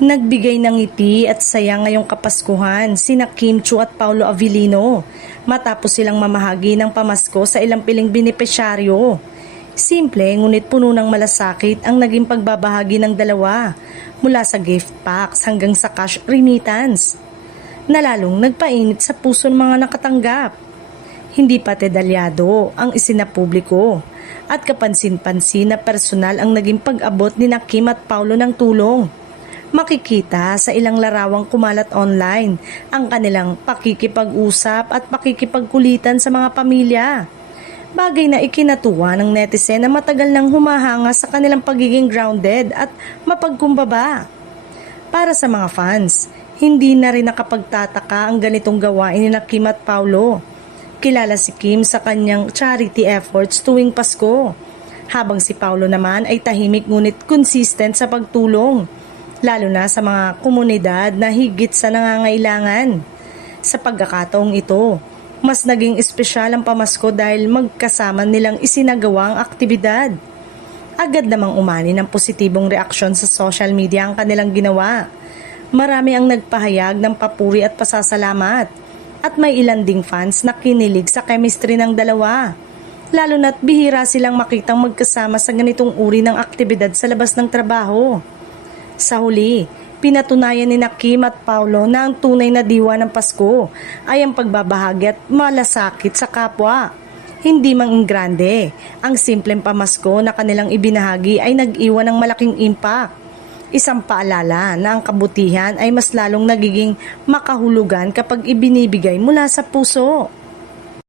Nagbigay ng ngiti at saya ngayong Kapaskuhan sina Kim Chiu at Paulo Avellino matapos silang mamahagi ng pamasko sa ilang piling benepisyaryo. Simple ngunit puno ng malasakit ang naging pagbabahagi ng dalawa mula sa gift packs hanggang sa cash remittance na lalong nagpainit sa puso ng mga nakatanggap. Hindi pa dedalyado ang isinapubliko at kapansin-pansin na personal ang naging pag-abot ni Kim at Paulo ng tulong. Makikita sa ilang larawang kumalat online ang kanilang pakikipag-usap at pakikipagkulitan sa mga pamilya. Bagay na ikinatuwa ng netizen na matagal nang humahanga sa kanilang pagiging grounded at mapagkumbaba. Para sa mga fans, hindi na rin nakapagtataka ang ganitong gawain ni Kim at Paulo. Kilala si Kim sa kanyang charity efforts tuwing Pasko, habang si Paulo naman ay tahimik ngunit consistent sa pagtulong, lalo na sa mga komunidad na higit sa nangangailangan. Sa pagkakataong ito, mas naging espesyal ang pamasko dahil magkasama nilang isinagawa ang aktibidad. Agad namang umani ng positibong reaksyon sa social media ang kanilang ginawa. Marami ang nagpahayag ng papuri at pasasalamat, at may ilan ding fans na kinilig sa chemistry ng dalawa. Lalo na't bihira silang makitang magkasama sa ganitong uri ng aktibidad sa labas ng trabaho. Sa huli, pinatunayan ni Kim at Paulo na ang tunay na diwa ng Pasko ay ang pagbabahagi at malasakit sa kapwa. Hindi mang grande, ang simpleng pamasko na kanilang ibinahagi ay nag-iwan ng malaking impact. Isang paalala na ang kabutihan ay mas lalong nagiging makahulugan kapag ibinibigay mula sa puso.